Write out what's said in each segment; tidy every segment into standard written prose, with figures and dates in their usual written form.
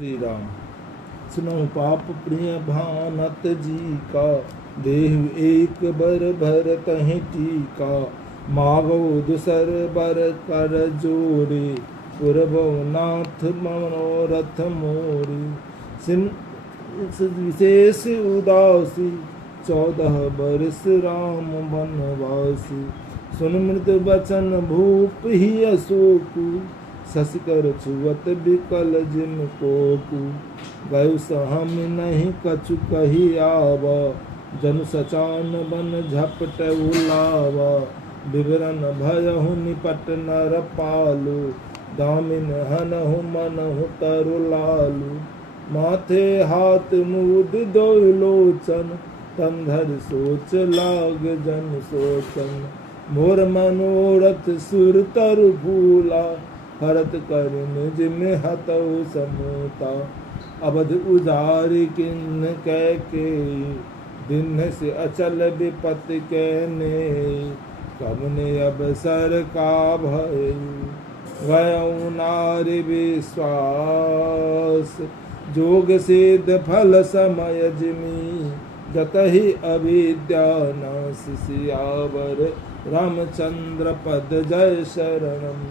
श्री राम। सुनो पाप प्रिय भानत जी का, देह एक बर भर तहि टीका। मागो दुसर बर कर जोरे, पुरबो नाथ मनोरथ मोरे। सिन विशेष उदासी, 14 बरस राम बनवासी। सुन मृत बचन भूप ही अशोकु, शशिकर छुअत बिकल जिम कोकु। गयु सहम नहीं कछु कही आवा, जनु सचान बन झपट उलावा। विवरण भयहु निपट नर पालु, दामिन हनहु मनहु तरु लालु। माथे हाथ मुद दो लोचन, तन धर सोच लाग जन सोचन। मोर मनोरथ सुर तरु फूला, हरत कर निज में हतऊ समूता। अवध उजारि किन्न कह के, दिन से अचल विपत कहने। कवने अवसर का भय, गयऊ नारि विश्वास। जोग सिद्ध फल समय जिमी, जतहि अविद्या नाश। सियावर रामचंद्र पद जय शरणम।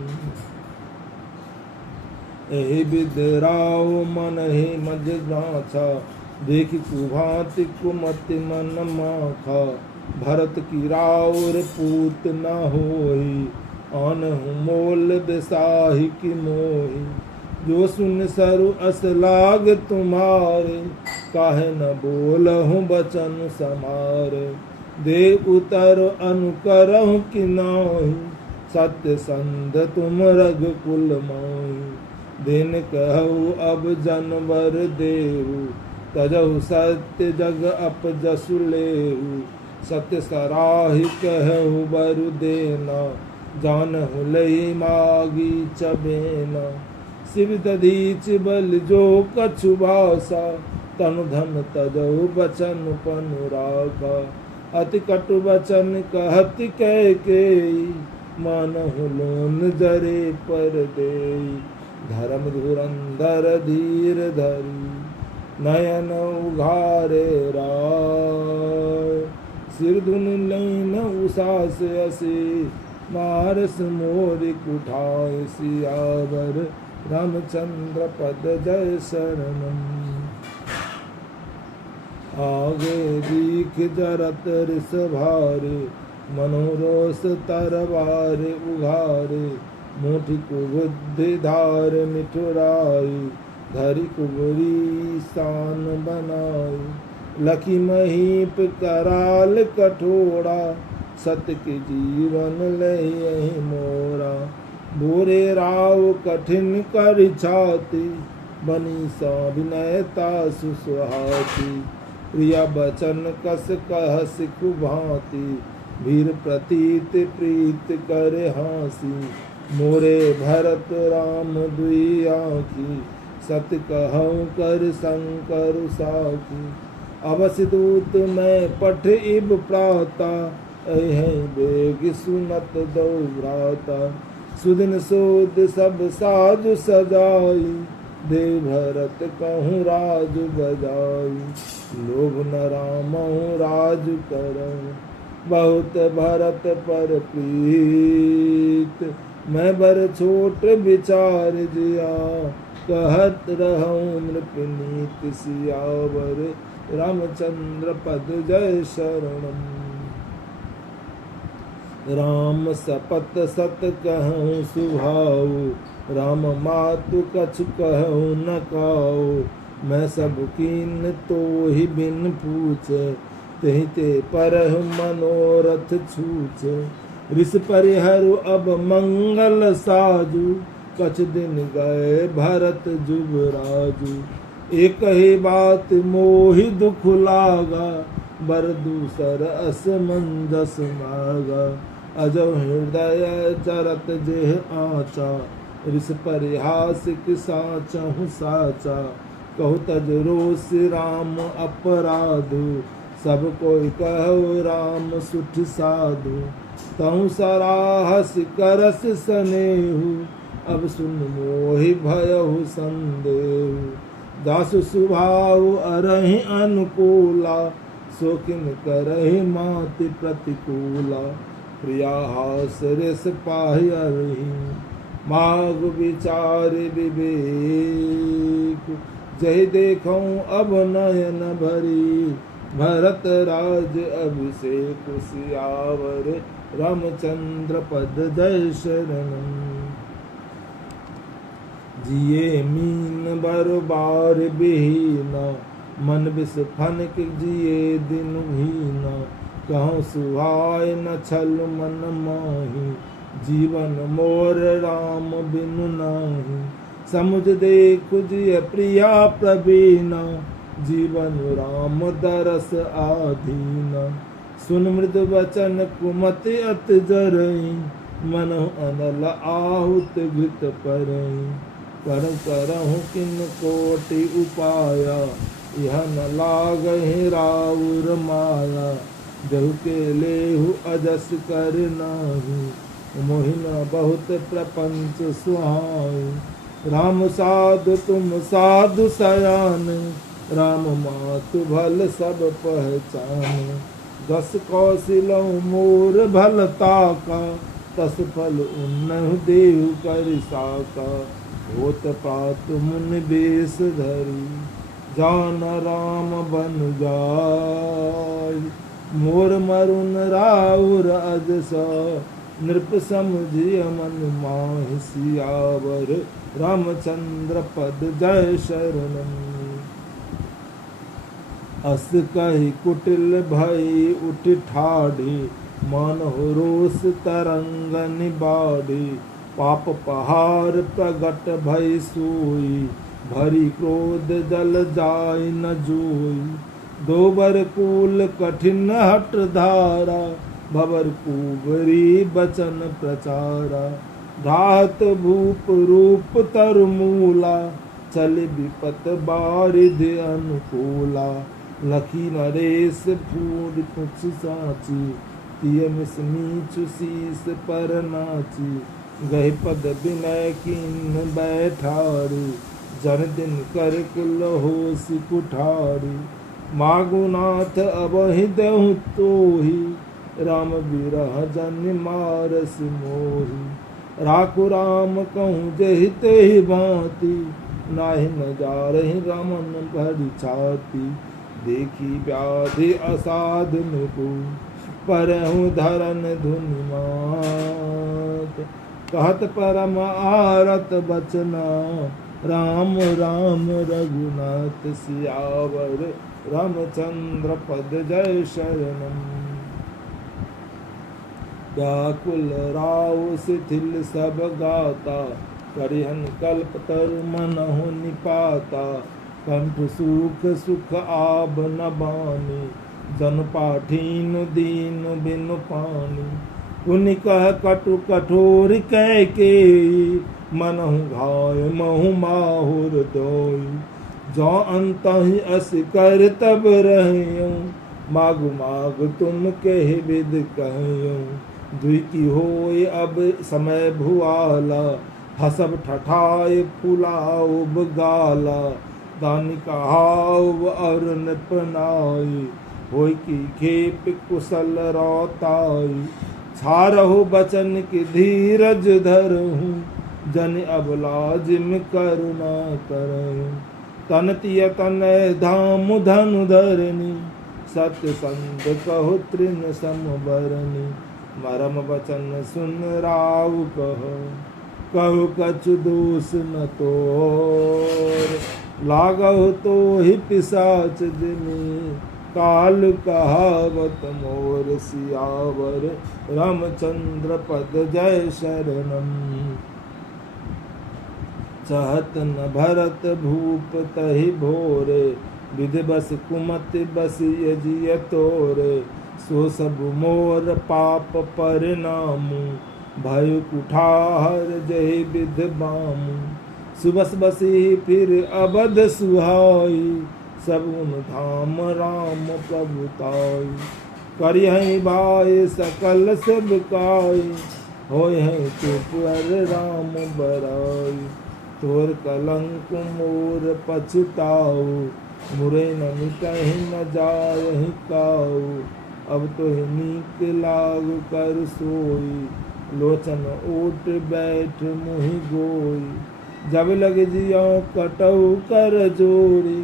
एहि विदराव मन ही मज नाथा, देख कुभांति कुमति मन माखा। भरत की राउर पूत न होई, आनहु मोल बेसाहि की मोही। जो सुन सरु अस लाग तुम्हारे, काहे न बोलहु बचन समारे। दे उतर अनुकरहु कि नाहि, सत्य संध तुम रघुकुल माही। दिन कहु अब जनवर देहु, तजहु सत्य जग अपजसु लेहु। सत्य सराहि कहु बरु देना, जानहु लई मागी चबेना। शिव दधीच बल जो कछु भाषा, तनु धन तजहु बचन पनु राखा। अति कटु बचन कहत कह केई, मानहु लोन जरे पर देई। धर्म धुरंधर धीर धरी, नयन उघारे राय। सिर धुन लैन उसास असे, मारस मोरि कुठाय। सियावर रामचंद्र पद जय शरणम। आगे दीख जरत रिस भारे, मनोरोष तरवार उघारे। मुठि कुबुद्धि धार मिठुराई, धरि कुबरी सान बनाई। लखी महीप कराल कठोरा, सत के जीवन लहि मोरा। बोरे राव कठिन कर छाती, बनी सा विनयता सुसुहाती। प्रिया बचन कस कह सिखु भांति, भीर प्रतीत प्रीत कर हासी। मोरे भरत राम दुई आँखी, सत कहूँ कर शंकर साखी। अवसि दूत मैं पठ इब प्राता, अहि बेग सुनत दो भ्राता। सुदिन सोद सब साजु सजाई, देव भरत कहूँ राज बजाई। लोभ न रामहु राज करऊँ, बहुत भरत पर प्रीत। मैं बर छोट विचार जिया, कहत रहूँ नृपनीत। सियावर रामचंद्र पद जय शरणम। राम सपत सत कहूँ सुभाऊ, राम मातु कछु कहूँ न काऊ। मैं सब कीन तो ही बिन पूछे, तेहि ते परहु मनोरथ छूछे। ऋष परिहरु अब मंगल साजु, कछ दिन गए भरत जुबराजु। एक ही बात मोहि दुख लागा, बर दूसर असमंजस मागा। अजो हृदय जरत जेह आचा, ऋष परिहासिक साचहु साचा। कहु तज रोष राम अपराधु, सब कोई कहु राम सुठ साधु। तहु सराहस करस सनेहु, अब सुन मोहि भयहु संदेहु। दासु सुभाव अरहि अनुकूला, शोकिन करहि माति प्रतिकूला। प्रिया हास रस पाहि अरहि, माग विचार विवेक। जय देखूं अब नयन भरी, भरत राज अभिषेक। सियावर रामचंद्र पद जय शरणम। जिये मीन बरबार बिहीना, मन बिस फनक जिये दिन हीना। कहूँ सुहाय न छल मन माही, जीवन मोर राम बिनु नाही। समुझ देखु जिय प्रिया प्रवीणा, जीवन राम दरस आधीना। सुन मृदु वचन कुमति अति जरई, मनहु अनल आहुत घृत परई। करहु किन कोटि उपाया, यह न लागहि राउर माया। जहु के लेहु अजस कर नाही, मोहिन बहुत प्रपंच सुहाई। राम साधु तुम साधु सयान, राम मातु भल सब पहचान। दस कौशलऊ मोर भलता का, तस फल उन्नहु देहु कर साका। होत पात मुनि बेस धरी, जान राम बन जाय। मोर मरुन राउर अजसा, नृप समझिय मन माहि। सियावर रामचंद्र पद जय शरणम। अस कहि कुटिल भई उठ ठाढ़े, मानहु रोष तरंग निबाढ़े। पाप पहाड़ प्रगट भय सोई, भरी क्रोध जल जाय न जोई। दोबर कूल कठिन हट धारा, भवर कुबरी बचन प्रचारा। राहत भूप रूप तरमूला, चल विपत बारिध अनुकूला। लखी नरेश फूड कुछ साची, तिय मिस नीचु शीस पर नाची। गहि पद विनय कीन बैठारी, जन दिन कर कुल होसि कुठारी। मागुनाथ अबहि देहु तोहि, राम बिरह जन मारस मोहि। राखु राम कहूँ जहि तेहि भांति, नाहि न जारहि रमन भरि छाती। देखी व्याधि असाधन को, परहु धरन धुनि मात। कहत परम आरत बचना, राम राम रघुनाथ। सियावर रामचंद्र पद जय शरणम। व्याकुल राव शिथिल सब गाता, करिहन कल्प तरु मनहु निपाता। कंठ सुख सुख आब न बानी, जन पाठीन दीन बिनु पानी। पुनि कह कटु कठोर कह के, मनहु घाय महु माहुर दोई। जो अंतहि अस कर तब रहियो, मागु माग तुम कह विद कहियो। दुई की होय अब समय भुआला, हसब ठठाय फुलाओ गाला। दानी कहाव और नपनाई, होय की खेप कुशल रोताई। छारहु बचन की धीरज धरहूँ, जन अब लाजिम करुणा करहूँ। तन तिय तनय धाम धनु धरनी, सत्य संत कहु तृण सम बरनी। मरम वचन सुन राव कहु कछु दोष न तोर। लागहु तो ही पिशाच जिमी, काल कहावत मोर। सियावर रामचंद्र पद जय शरणम। चाहत न भरत भूप तहि भोरे, विधि बस कुमति बसिय जिय तोरे। सो सब मोर पाप परिणामु, भय कुठार जहि विध बामु। सुबस बसी फिर अबध सुहाई, सब उन धाम राम प्रभुताई। करिहै भाई सकल सब काई, होय है चुप अर राम बराई। तोर कलंक मोर पछताओ, मुरे न मिटहि न जायहि काऊ। अब तो नीक लाग कर सोई, लोचन ओट बैठ मुहि गोई। जब लग जियो कटऊ कर जोरी,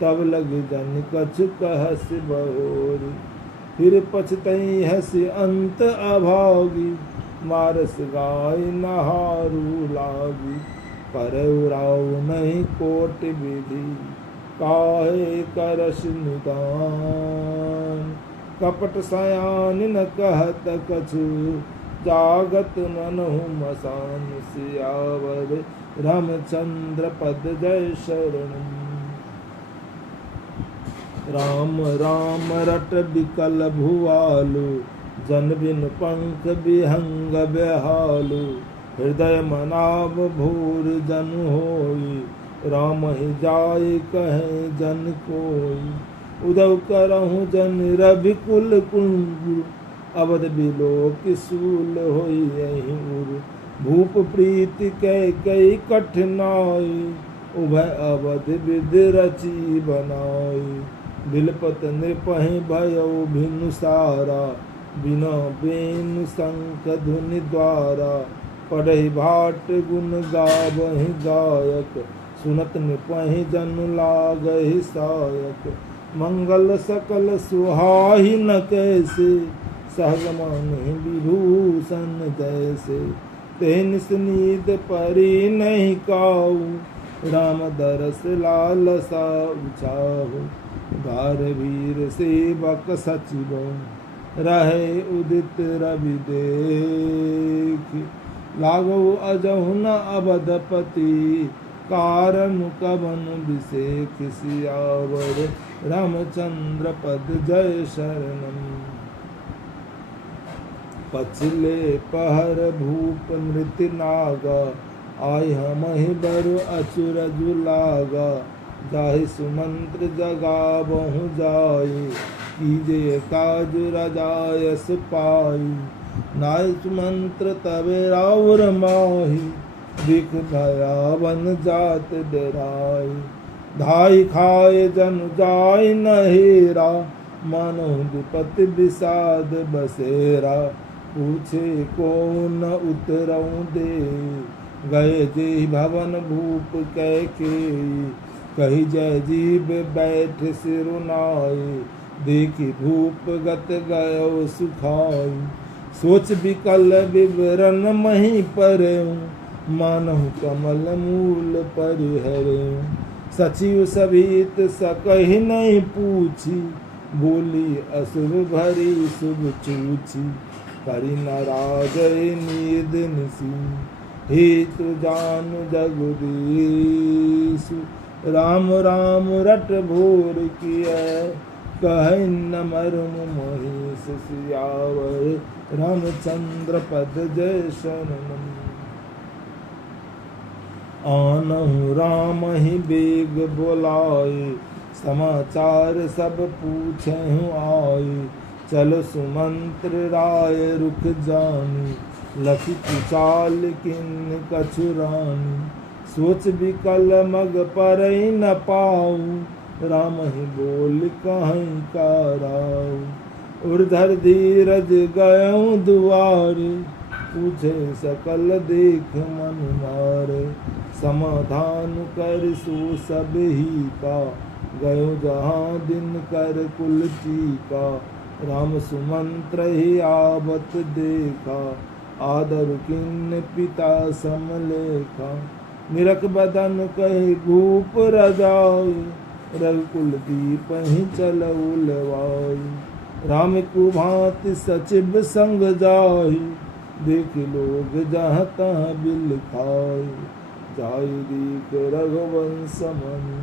तब लग जन कछु कहस बहोरी। फिर पछतई हसी अंत अभागी, मारस गाय नहारू लागी। पर उराव नहीं कोट विधि, काहे करस निदान। कपट सयान न कहत कछु, जागत मनहु मसान। सियावर रामचंद्र पद जय शरणम। राम राम रट बिकल भुआलु, जन बिन पंख विहंग बेहालु। हृदय मनाव भूर जन होई, राम ही जाय कहे जन कोई। उदव करहु जन रविकुल कुंज, अवध बिलोक सूल होई यहीं उर। भूप प्रीति कई कठिनाई, उभय अवध विद रची बनाई। बिलपत नृपहि भयो भिनु सारा, बिना बेनु शंख धुनि द्वारा। पढ़हि भाट गुण गावहि गायक, सुनत नृपहि जन लागहि सायक। मंगल सकल सुहाहि न कैसे, सहज मानहि विभूषण जैसे। तेहि निस नींद परि नहीं काऊ, राम दरस लालसा उचाहु। दार वीर सेवक सचिव, रहे उदित रवि देख। लागो अजहु न अवधपति, कारण कवन विषेख। सियावर रामचंद्र पद जय शरणम। पछले पहर भूप नृत्य नागा, आय हमहि बरु अचुर जुलागा। जाहि सुमंत्र जगावहु जाई, कीजे काज रजायस पाई। नाय सुमंत्र तबे राउर माही, दिख भयावन जात डराई। धाई खाए जन जाय न हेरा, मानो विपति विषाद बसेरा। पूछे को न उतरऊँ दे, गए जे भवन भूप कैकेयी। कही जय जीव बैठ सिरुनाई, देखी भूप गत गयो सुखाई। सोच विकल विवरण मही परेऊँ, मानहु कमल मूल परिहरेऊँ। सचिव सभीत सकहि नहीं पूछी, बोली असुर भरी शुभ चूची। करि नाराजय नीद निसी, हेतु जानु जगदीशु। राम राम रट भोर किया, कहे न मर्म महिष। सियावर रामचंद्र पद जय शरणम। आनहु राम ही बेग बोलाए, समाचार सब पूछेहु आए। चलो सुमंत्र राय रुख जानी, लखी कुचाल किन कछु रानी। सोच विकल मग परई न पाऊ, राम ही बोल कहीं कराऊ। उर्धर धीरज गयऊँ दुआरे, पूछे सकल देख मन मारे। समाधान कर सो सब ही का, गयो जहाँ दिन कर कुल चीका। राम सुमंत्र ही आवत देखा, आदर किन पिता समलेखा। निरख बदन कही भूप रजाई, रघुकुल दीप ही चलऊ लवाई। राम को भांति सचिव संग जाई, देख लोग जहाँ तहाँ बिल खाई। जाय दीख रघुवंश मनि,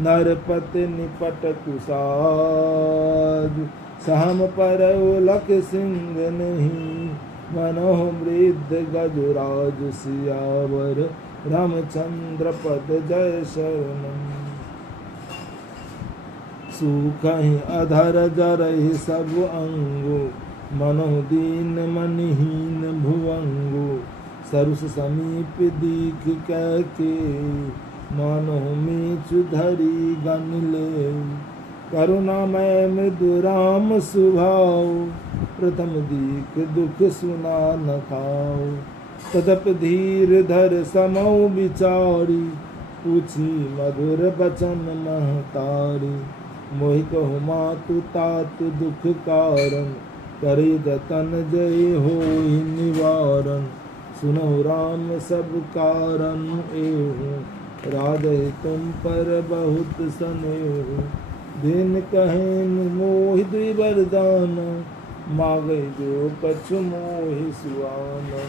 नरपति निपट कुसाज। सहम पर लख सिंह नहीं, मनोह मृद गजराज। सियावर रामचंद्र पद जय शरणम। सूखहि अधर जरहि सब अंगो, मनोह दीन मनहीन भुवंगो। सरुस समीप दीख कह के मानो मीचु धरी गन ले। करुणामय मृदु राम सुभाव प्रथम दीख दुख सुना न खाओ। तदप धीर धर समौ विचारी पूछी मधुर बचन महतारी। मोहि कहु मातु तातु दुख कारण करे जतन जय होई निवारण। सुनो राम सब कारण एहु राजै तुम पर बहुत स्नेहु। दिन कहेन मोहि दुई वरदान मांगै जो कछु मोहि सुआना।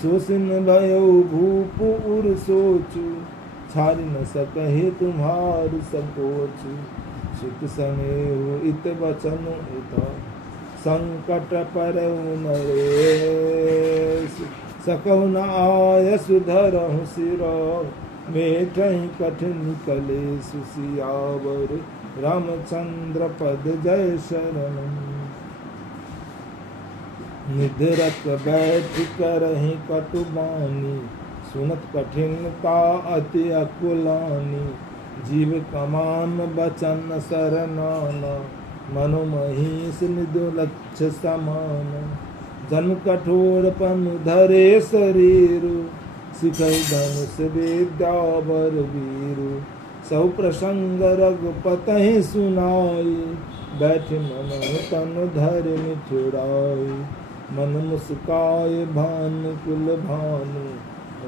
सोसिन भयो भूप उर सोचु छारि न सकहि तुम्हार सकोचु। सुत सनेहु इत वचन उठा संकट परउ नरेश। सकहु न आयसु धरहु सिरा मेटहि कठिन कलेसु। सियावर रामचंद्र पद जय शरणम। निधरत बैठ करहि कटुबानी सुनत कठिनता अति अकुलानी। जीव कमान बचन सरनाना मनो महीस निधु लक्ष्य समान। जन्म कठोर पनु धरे शरीरु सिखै धनुष विद्या बर वीरु। सौ प्रसंग रघुपतहि सुनाई बैठ मन तन धर मिठुराई। मन मुस्काय भानुकुल भानु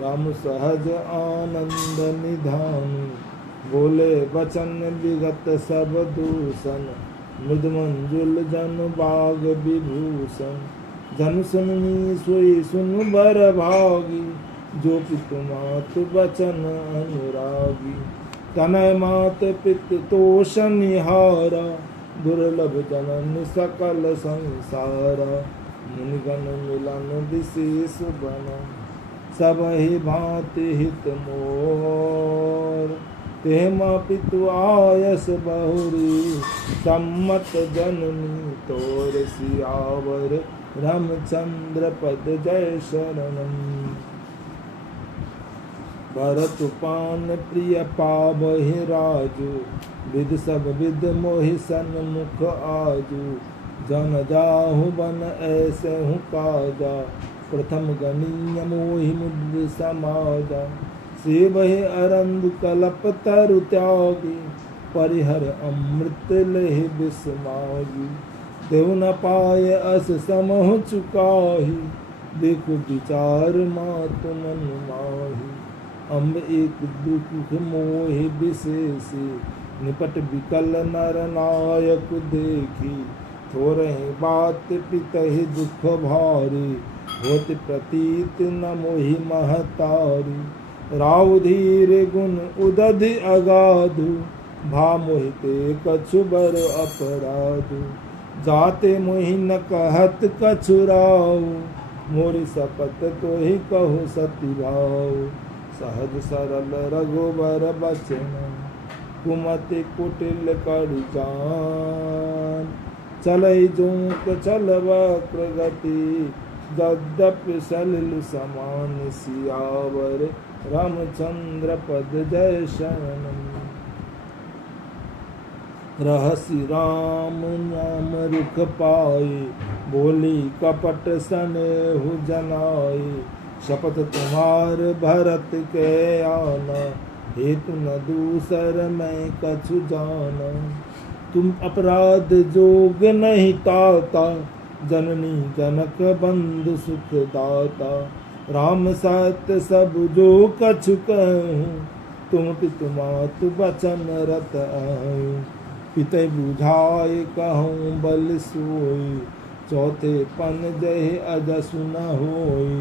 राम सहज आनंद निधानु। बोले वचन विगत सब दूषण मृदु मंजुल जन बाग विभूषण। जन सुननी सोई सुन बर भागी जो पितु मातु वचन अनुरागी। तनय मात पित तोष निहारा दुर्लभ जनन सकल संसारा। मुनिगण मिलन विशेष बना सबहि भांति हित मोर। तेमा पितु आयस बहुरी सम्मत जननी तोर। सियावर रामचंद्र पद जय शरणम। भरत पान प्रिय पावहि राजू विद सब विद मोहि सन्मुख आजू। जन जाहु बन ऐसे हूँ काजा प्रथम गणीय मोहि मुद्र समाजा। सेवहि अरंद कलप तरु त्यागी परिहर अमृत लेहि बिस्मागी। देव न पाय अस समहु चुकाही देखो विचार मातु मन माही। अम्ब एक दुख मोहि विशेषी निपट विकल नर नायक देखी। थोरहि बात पितहि दुख भारी होत प्रतीत न मोहि महतारी। राव धीर गुण उदधि अगाधु भा मोहिते कछु बर अपराधु। जाते मोहि न कहत कछु राव मोरि शपथ तोहि कहु सति भाव। सहज सरल रघुबर बचन कुमति कुटिल कर जान। चलै जोंक चलब प्रगति यद्यपि सलिल समान। सियावर रामचंद्र पद जय शरणम। रहसि राम नाम रुख पाए बोली कपट सनेहु जनाए। शपथ तुम्हार भरत के आना हेतु न दूसर मैं कछु जाना। तुम अपराध जोग नहीं ताता जननी जनक बंधु सुख दाता। राम सत्य सब जो कछु कहूँ तुम पितु मातु बचन रत आहूँ। पितै बुझाए कहूँ बल सोई चौथे पन जहि अजसु न होई।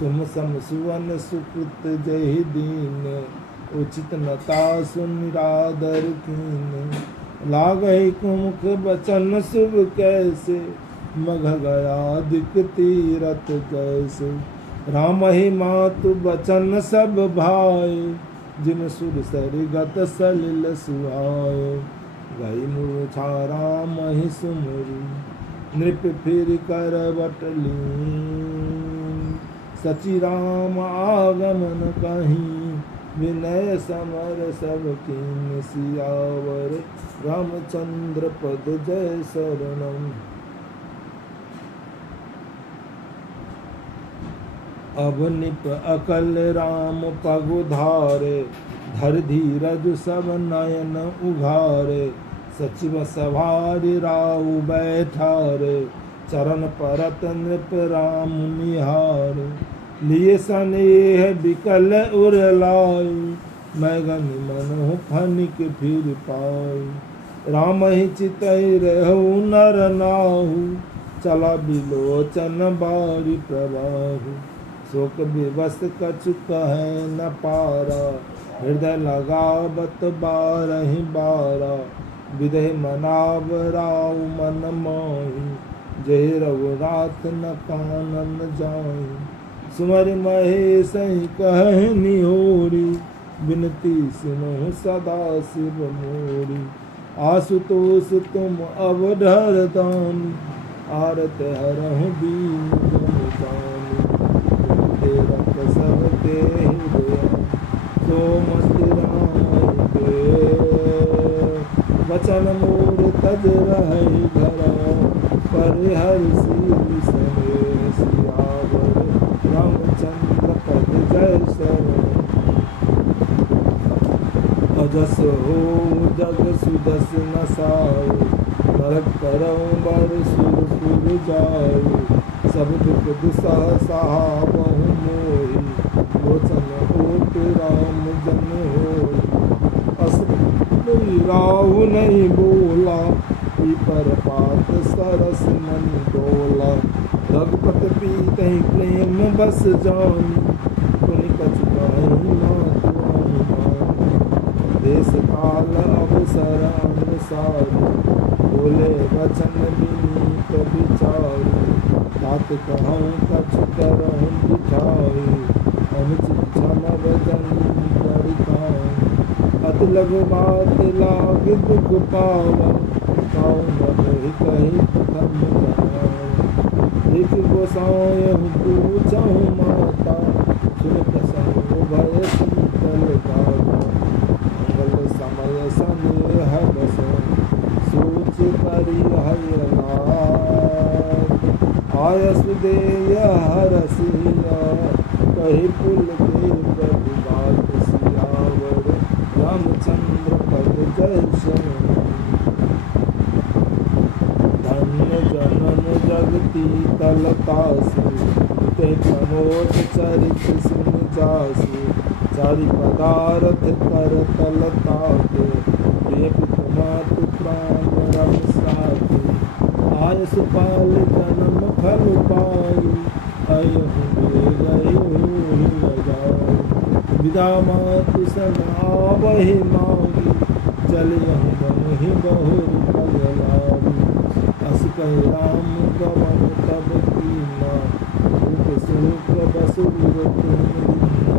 तुम सम सुवन सुकृत जहि दीन उचित नता सुनिरादर कीन। लागहि कुमुख बचन शुभ कैसे मघ गया दिक तीरथ जैसे। राम ही मातु बचन सब भाई जिन सुर सरिगत सलिल सुहाए। गई मूर्छा राम ही सुमरी नृप फिर कर बटलीन। सचि राम आगमन कहीं, विनय समर सब कीन सियावर, रामचंद्र पद जय शरणम। अब निप अकल राम पग धारे, धर धीरज सब नयन उघारे, सचिव सवारी राउ बैठारे, चरण परत नृप राम निहारे, लिए स्नेह बिकल उर लाई, मैं गनि मन फनिक फिर पाई, राम ही चितई रहु नर नाहु, चला बिलोचन बारी प्रवाहु, शोक विवश कछु कहे न पारा, हृदय लगावत बारहि बारा, विदेह मनाव राव मन मोहि, जय रघुनाथ न कानन जाहि, सुमरि महेश कह निहोरी, बिनती सुनहु सदा शिव मोरी, आशुतोष तुम अवधर दानी, आरत हरहु दीन जन जानी, रख सब ते हृदय, सो मति राम के, वचन मोर तज रहि धरा, परिहर्षि सने सियावर, रामचंद्र पद जय शरण। अजस हो जग सुदस न साओ, नरक करऊं बर सुरपुर जाओ, सब दुख दुसह सहा बहु मोहि, लोचन ओट राम जन होई, अस राहु नहीं बोला, पर पात सरस मन डोला, रघुपत पीते प्रेम बस जानी, पुनि कछु कहि नाथ अनुमानी, देश काल अवसर अनुसारी, बोले वचन विनीत विचारी, तात कहूँ कछु करहु दिखाई, अनुचित क्षम वचन करिताई, अति लघु बात लाग दुख पावा, काऊ न कही प्रथम जनावा, एक गोसाय पूछहु माता, सुन प्रसन्न भय शीतल गावा, मंगल समय स्नेह बस, सोच करी हयनाथ, आय सुदेय हरसिया, कही पुल के प्रभु बात सियावर, रामचंद्र पद जय शरण। धन्य जनन जगती तलतासु, ते प्रमोद चरित सुन जासु, चारि पदार्थ कर तलताते, प्रिय पितु प्राण रम साथे, आय सुपाल जन्म फल पाई, अयहु गए होहि लगाई, विदा मातु सन आवहि मांगी, चलियहु बनहि बहुर पगलारी, अस कहि राम गवन तब कीना, रूप सूप बसुर तुम दीना,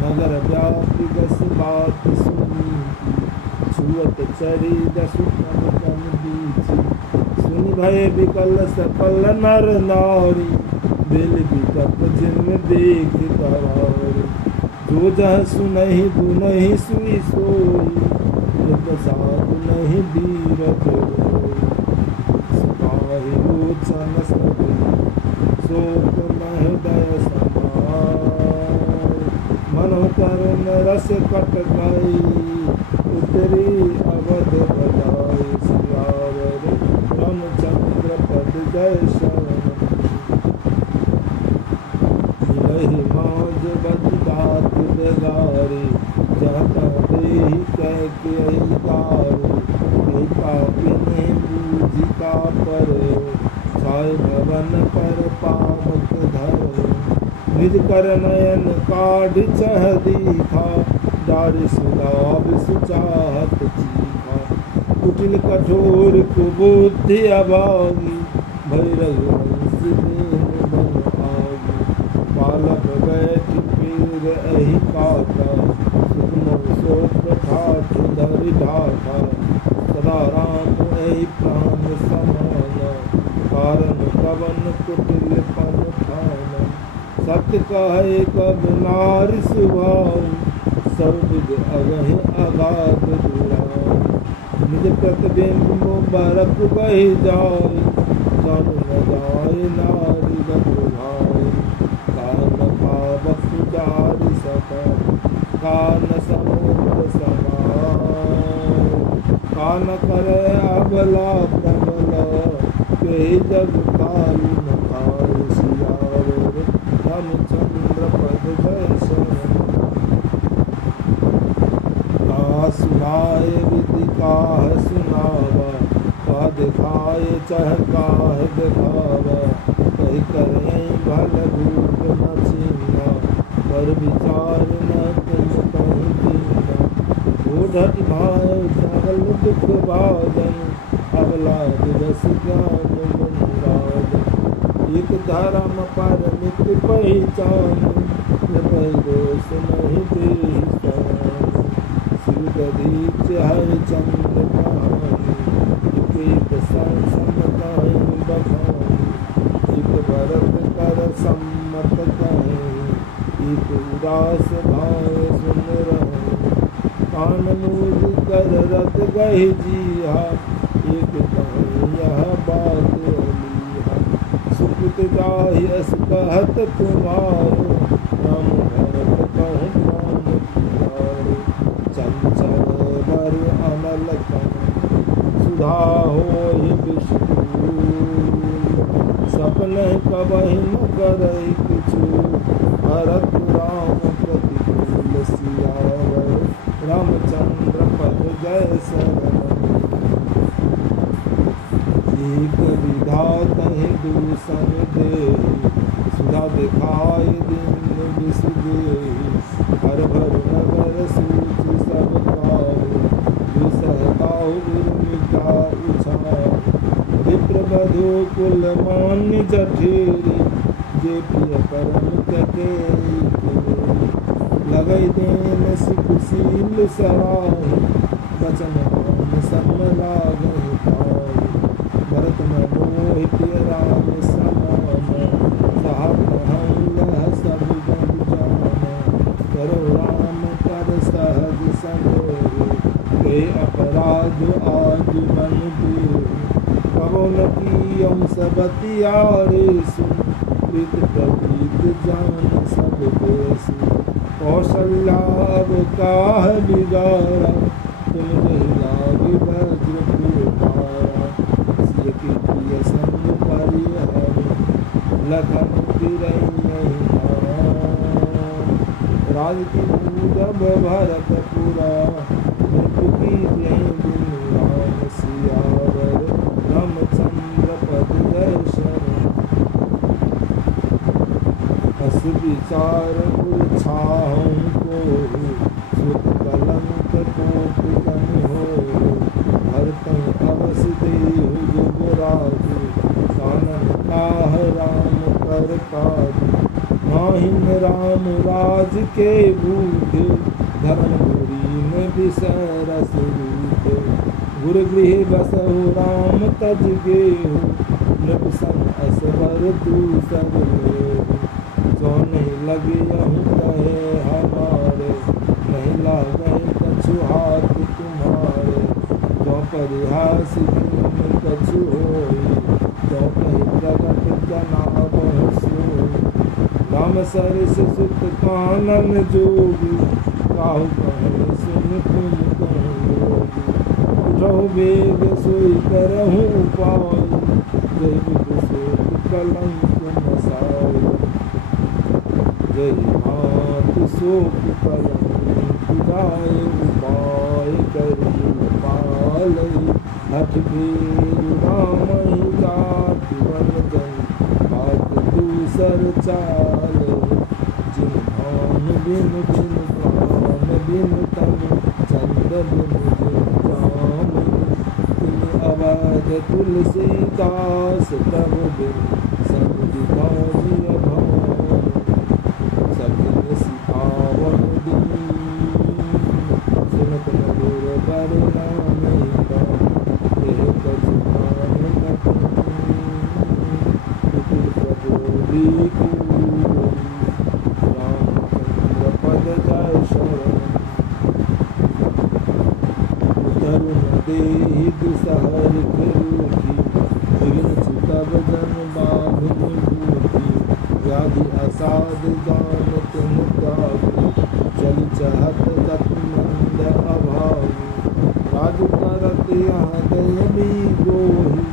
नगर व्यापी दस बात सुनी, छुअत चरी दसु तन बीची, सुनि भय विकल सकल नर नारी, दिल विकट जिन देख करारी, जो जह सुनहि दुनहि सुई सोई, जब साधु नहीं धीरज होई, सिपाही लोचन सभी, शोक महदय समाय, मनो करुण रस कट गई, उतरी अवध बजाई, सियावर रामचंद्र पद जय शरण। मिलहि मौज बजदात बेगारी, जहता देहि कह के तारी, कृपा बिने बूझिका परे, छाय भवन पर पावक धरे, निज कर नयन काढ़ चह दीखा, डारि सुलाभ सुचाहत चीखा, कुटिल कठोर कुबुद्धि अभागी, भय रघुवंश दीन बन आगी, बालक बैठ पीर एहि काटा, सुखमो शोक ठाठ धरि ढाठा, सदा राम एहि प्राण समाना, कारण कवन कुटिल पन ठाना, सत्य कहे कब नारी सुभाव, सब विद अगहि अगाध दुराव। निज प्रतिबिंब बरक बहि जाय, जन न जाय नारी भाई। कान पावक जारि सकल, कान समुद्र समाय। कान करे अबला प्रबल, के जग काली न खाय। सियावर रामचंद्र पद जय शरण। का सुनाय विधि काह सुनावा, का दिखाय चह काह दिखावा। कही करें भल भूप न छीना, पर विचार न तुम कहीं दीना। ओढ़त भाय सकल दुख भाजन, अबला दिवस ज्ञान गुण। एक धर्म परमित पहचान, निर्भय दोष नहीं देहि स्थान। शिव दधीच हर चंद्र कहानी, एक समताई बखानी। एक भरत कर सम्मत कहें, एक उदास भाय सुन रहे। कान मूल कर रत गहि जीहा, एक कहें यह बात अलीहा। सुकृत जाहि अस कहत तुम्हारो, राम भरत कहूँ प्राण तुम्हारो। चंचल बर अनल तन, सुधा होहि विष्णु। सपने कबहि न करई किछु, भरत राम प्रतिकूल। सियावर रामचंद्र पद जय शरण। एक विधातहि दूषण देहि, सुधा दिखाय दीन विष देहि। हर भर नगर सूचि सब काहू, विसहताहु उर्मिका उछाल। विप्र बधू कुल मान्य जठेरी, जे प्रिय परम त्यकेई केरी। लगई देन सुखशील सराहि, बचन मान सम लागहि पाहि। भरत न मोहित राम समान, साहब लह सब जग जान। करो राम कर सहज समेहि, के अपराध आज मन देहि। कबो न कियम सब बतियारे सुन, प्रीत प्रतीत जान सब देसु। कौशल्या अब काह बिगारा, तुम जहि लागी वज्र पुरवारा। सिय के प्रिय संग परिहरि, लखन गिरई राज की जब भरतपुरा। मृत्यु जय बिनु राम, सियावर रामचंद्र पद जय शरण। अस विचार छाहु कोहु, सुत कलंक कोप कन होहु। भरतहि अवस देहु जुगराजु, कानन काह राम कर काजु। माहिन राम राज के बूझे, धर्मपुरी में बिसरस रूठे। गुर गृह बसहु राम तज गेहु, नृप सन असबर दूसर लेहु। जो नहीं लगियहु कहे हमारे, नहीं लागहि कछु हाथ तुम्हारे। जो परिहास दीन कछु होई, जो कहीं प्रगट जनाबहु सोई। राम सरिस सुत कानन जोगी, काहू कहें सुन तुम कहूँ योगी। उठहु बेग सोई करहु उपाय, जय विधि शोक कलंक नसाय। जय मात शोक कलंक जाय, उपाय करि पालई। हठ फेर रामहि जाति वन जन, बात दूसर चाले। जिन भान बिन बिन प्राण बिन तन, चंद बिन जिन जान। तिन अवध तुलसीदास, तब बिन सब दिखाई भान। सबिन सिखावन दीन, सुनत मधुर बरनामे का। एह कछु मान न तुम, प्रबोधि को। देहि दुसहर रूखी विघ्न छुटब जन बाहुन भूखी व्याधि असाध जानत न त्यागु चल चहत जति मंद अभाव राज करत यहाँ दय भी गोही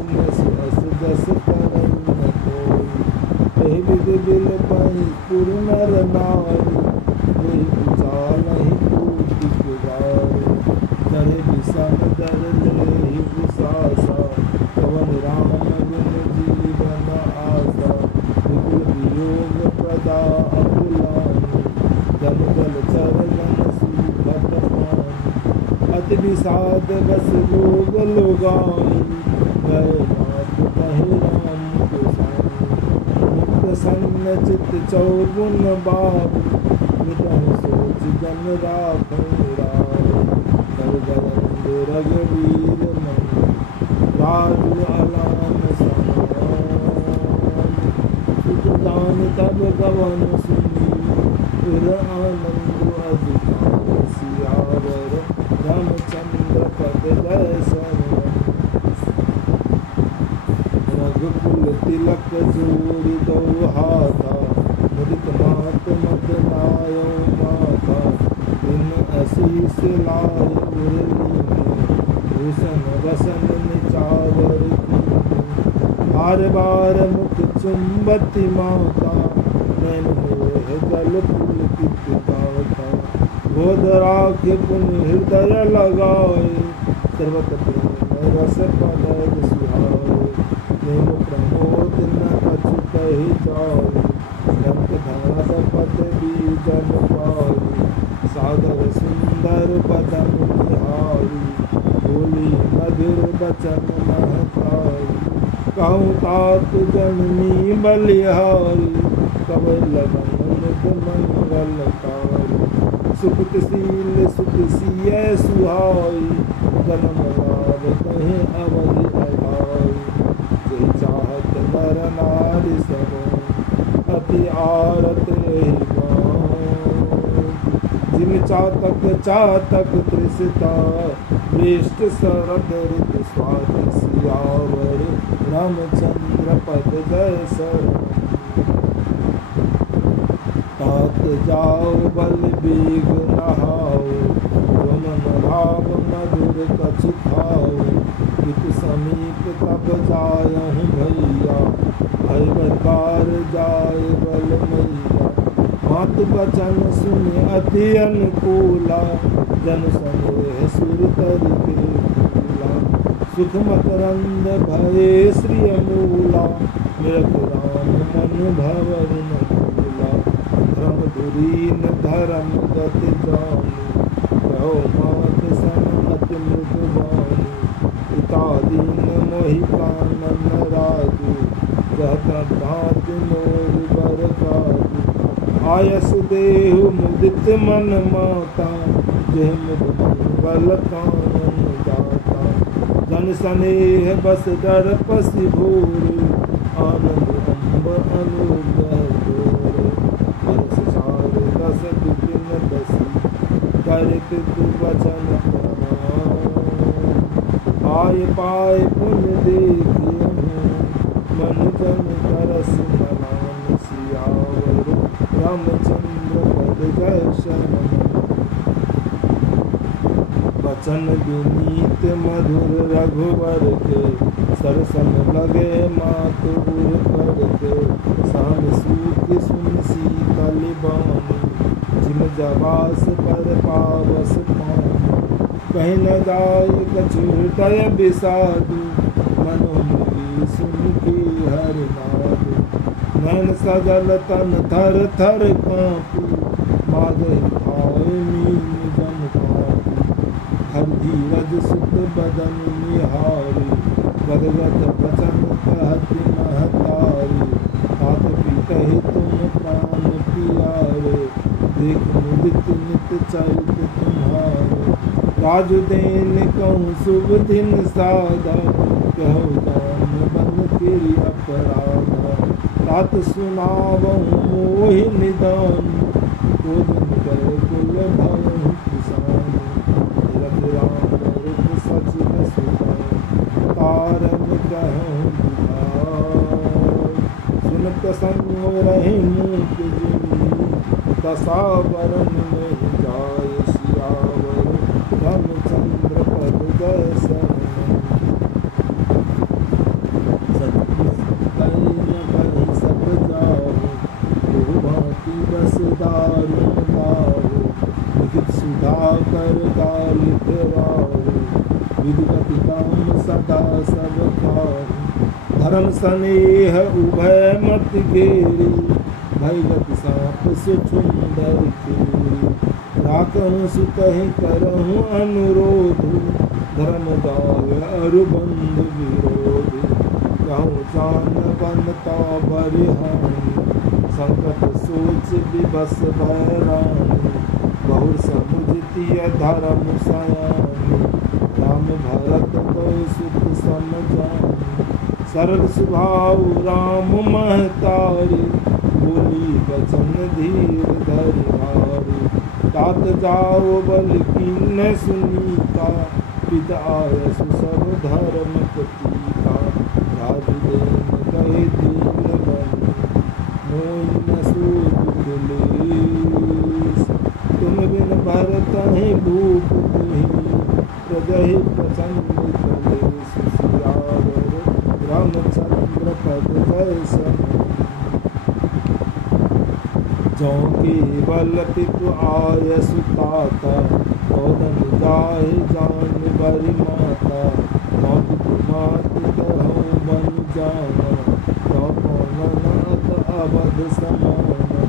इनस अस जस करन न कोई विधि बिल पाई पुर नर नारी चालहि कोटि पुगारे करे विषम दर ले विसासा पवन राम गुण जीवन आसा विपुल वियोग प्रदा अकुलानि जन जल चरण सुखद पानि अति विषाद बस लोग लोगानी गए मात कहे राम गोसाई मुक्त सन्न चित चौगुन बाबू मिटहु सोच जन राखो राम कर गयंद रघुवीर मन राजु अलान समान सुख दान तब गवन सुनी फिर आनंद अधिकार सियावर रामचंद्र पद जय शरण रघुकुल तिलक जोड़ी दो हाथा मुदित मात मद नायो माता दिन असीस लाय उरली भूषण रसन निचावर बार बार मुख चुंबती माता नैन मोह जल पुलकित गाता गोद राख पुण्य हृदय लगाए सर्वत प्रेम रस पद सुहाए प्रेम प्रमोद न कछु कहि जाए रंग धार पद बीजन पारी सादर सुंदर बदन निहारी बोली मधुर बचन महतारी कहूँ तात जननी बलिहारी कब लगन मुख मंगलकारी सुकृतशील सुख सिय सुहाई जन्म लाभ कहीं अवधि अधाई जे चाहत नर नारी सब अति आरत जिन चातक चातक त्रिषिता वृष्ट शरद ऋतु स्वाति सियावर रामचंद्र पद जय शरण तात जाओ बल बीग नहाओ रमन भाव मधुर कछु खाओ कितु समीप तब जायहूँ भैया भयवतार जाय बल मैया मात बचन सुनि अति अनुकूला जन सनेह सुर तरिके फूला सुख मकरंद भये श्री मूला निरख राम मन भवर न भूला धर्म धुरीन धर्म गति जानी कहो मात सन अति मृदुबानी पिता दीन मोहि कानन राजू कहत भात मोर बर काजू आयस देहु मुदित मन माता जय मुद मंगल कानन दाता जन स्नेह बस डर पसि भोर आनंद अम्ब अनुग्रह तोर हर्ष सार रस विपिन बसी करित तु वचन आय पाय पुण्य देखिए मन जन तरस मलान सियावर रामचंद्र पद जय शरण वचन विनीत मधुर रघुवर के सरसन लगे मातुर कर के शाम सूत सुन शीतल बानी जिम जवास पर पावस पानी कहीं न जाय कछु हृदय विषादु मनोमुखी सुन के हर नादु नैन सजल तन थर थर कांपी माधे भाई मीन जन कांपी हर धीरज सुत बदन निहारी गदगद वचन कहति महतारी तात पीतहि तुम प्राण पियारे देख मुदित नित चरित तुम्हारे राजुदेन कहूँ शुभ दिन सादा कहूँ दान बन तेरी अपराधा तात सुनावहूँ मोहि निदान कोदन कर कुल भयहूँ किसान रघु राम रुख संग रहे मूक जिमी, दशावरण में जाय सियावर रामचंद्र पद जय शरण। सत्य कहीं न कहीं सब जाओ, भांति बस दारुण लाओ, लिखित सुधा कर दाल फिराओ, विधिवत काम सदा सब खाओ। धर्म स्नेह उभय मत घेरी, भयगत साप सुछुंदर खेरी। राखहु सुतहि करहु अनुरोध, धर्म दाय अरुबंध विरोध। कहूँ जान बनता बरिहानी, संकट सोच विबस बैरानी। बहुर समुझतिय धर्म सयानी, राम भरत को सुख समझानी। सरल स्वभाव राम महतारी, बोली बचन धीर धरि भारी। तात जाओ बल कीन्ह सुनीता, पिता आयसु सब धर्म प्रतीका। राज देन कहे दीन बनी, मोहि न सूझ दुलेस। तुम बिन भरतहि भूप तुहि, प्रजहि प्रचंड कलेस। सियावर रामचंद्र पद जय शरण। जौ केवल पितु आयसु ताता, तौधन जाहि जान बरि माता। तौ पितु मातु कहूँ बन जाना, तौ पवननाथ अवध समाना।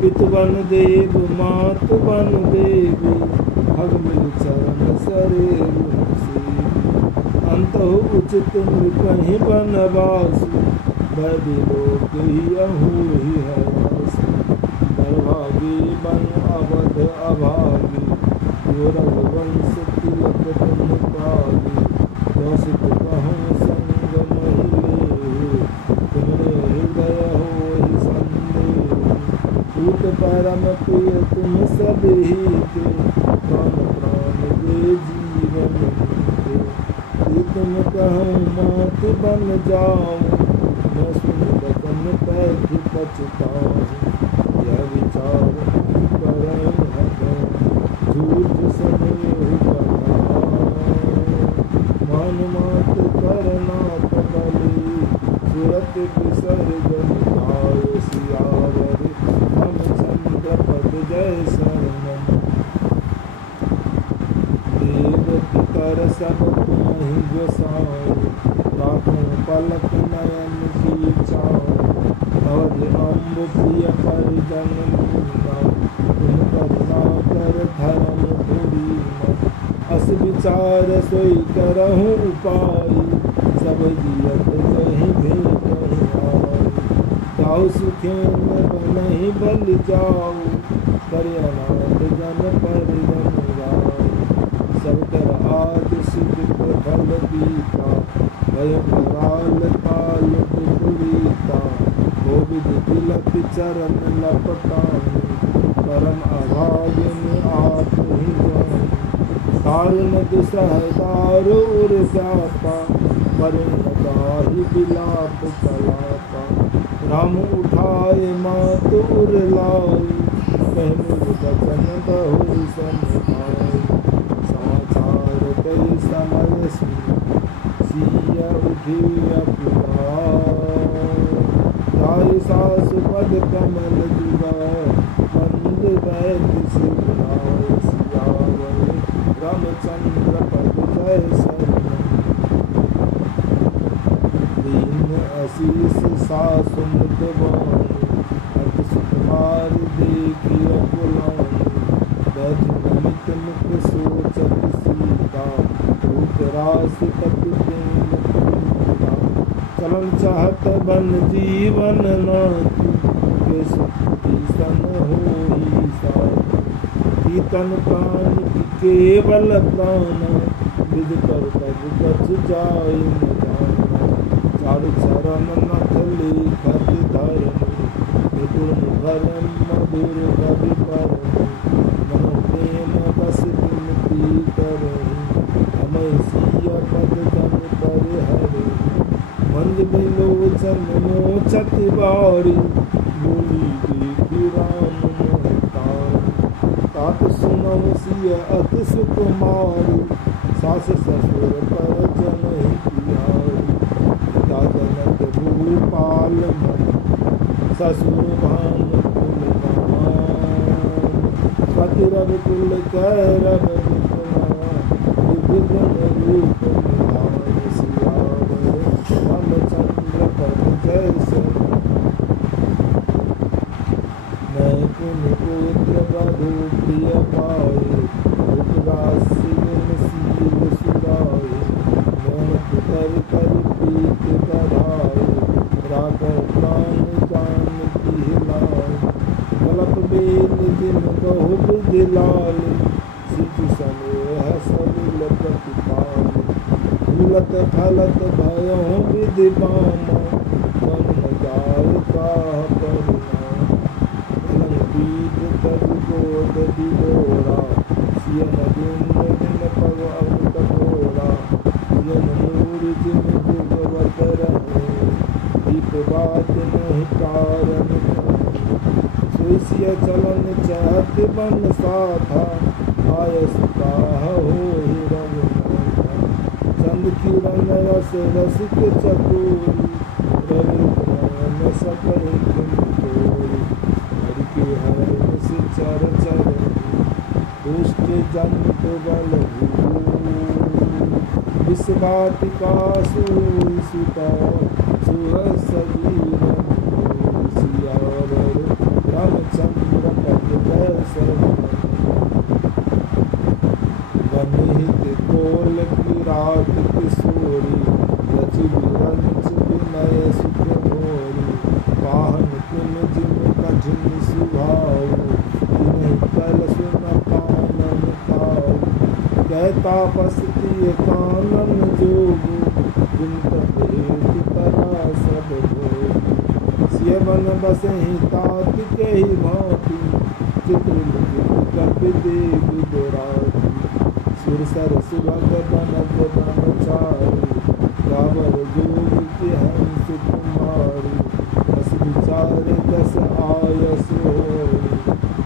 पितु बन देव मातु बन देवी, भग मिल चरण सरेरु सेवी। अंतहु उचित नृपहि बनवासु, बैदि लोक हियहु हि हयासु। बलभागी बन अवध अभागी, जो रघुवंश तिलक तुम पागी। जो सित कहूँ संग महिलेहु, तुम्हारे हृदय होहि संदेहु। पूत परम प्रिय तुम सब ही के, प्राण प्राण दे जीवन के। तुम कहूँ मात बन जाऊँ, मैं सुन बचन पैठ पछताऊँ। यह विचार करें हमें, झूठ सनेहु बढ़ाऊँ। मान मात करनाथ बलि, सुरत विसर्जन जाय सियावर रामचंद्र पद जय शरण। देव पितर सब तुम्हि गोसाई, राखूं पलक नयन की छाऊं। अवधि अम्ब प्रिय परिजन मीना, तुम करुणा कर धर्म धुरीना। अस विचार सोई करहूँ उपाय, सब जियत जहि भेटहि आय। जाऊ सुखेन बनहि बल जाऊ, करे अनाथ जन परिजन राय। सब कर आदि सुकृत फल पीता, भय कराल काल विपरीता। गोविद तिलक चरण लपटाऊं, परम अभागिन आप ही जाऊं। दारुण दुसह दारुर व्यापा, वरुण दाहि विलाप कलापा। राम उठाए मात उर लाई, कहने बचन बहु समुझाई। समाचार कई समय सुनी, सिया उठी अपुराई। जाय सासु पद कमल जुगाए, मंद वैद्य सिवलाय। सियावर रामचंद्र पद जय शरण। दीन आशीष सासु मुख बानी, अति सुकुमार देखिय बुलानी। बैठि नमित मुख सोचत सीता, भूत राशि पति प्रेम प्रीता। चलन चाहत बन जीवन नाथ, के सुख सन होई साथ। कीर्तन प्राण की केवल प्राण, विधि कर तब कछ जाय न जाना। चारु चरण नथ लेखत धरनी, निपुण धर्म मधुर कवि परनी। मनो प्रेम बस विनती करही, हमें सिया पद जन परिहरि। मंद विलोचन मोचत बारी, बोली देखी राम मोहतारी। तात सुनहु सिय अति सुकुमारी, सास ससुर पर जनहि प्यारी। पिता जनक भूपाल मन, ससुर भानुकुल मान। पति रविकुल कह रवि विपिन रूप निधान। सियावर रामचंद्र पद जैसे, मैं पुण्य पुत्र बधु प्रिय पाए। उपरासी गुण शील सुराए, मैं पुतर कर प्रीत बढ़ाए। राघव प्राण जानकी हिलाए, कलप बेल जिन बहु विधि लाले। सिजु सनेह सलिल प्रतिपाले, फूलत फलत भयहु विधि बामा। मन न जाय काह परिणाम, पलंग पीठ तज गोद दिलोरा। सियन दिन दिन पग अवि कठोरा, सियन मूरि जिन भुगवत रहे। दीप बात नहीं कारण कहे, सिय चलन चहत बन साथा। आयस काह होहि रघुनाथा, चंद किरण रस रसिक चकोरी। रवि नयन सकहि किम तोरी, हरि के हरण सिचर चरणी। दुष्ट जंतु बल भूरि, विष वाटिका सोई सुता। सुहस जीवन सियावर रामचंद्र पद जैसे। वनिहित कोल की रात किशोरी, रचि विरंच विनय सुख मोरी। पाहन पुन जिन कठिन सुभाव, तिन्हि कल सुन कानन ताऊ। कहता पसती कानन जोगु, जिन तप हेतु करा सब भोग। सिय बन बसहि तात केहि भांति, चित्रलिखित कपि देव दुराति। सुरसर सुभग बनत ब्रह्मचारी, रावर जोग के हंस कुमारी। बस विचारे दस आयस होई,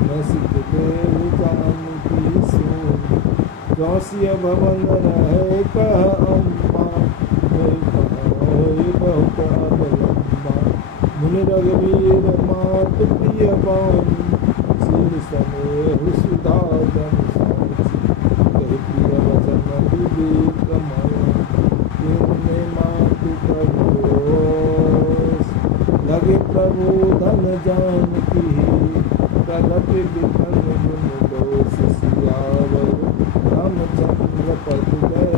नसिक देव जानकी सोई। जौसिय भवन रहे कह अम्मा, होई बहुत अवलंबा। मुनि रघुवीर मात प्रिय बानी, शील सनेह सुधा जन साची। कहि प्रिय वचन विवेक मय, तिन्हि मातु प्रभुरोस। लगे प्रबोधन जानकी, कलपि विपन गुण दोष। सियावर रामचंद्र पद जय।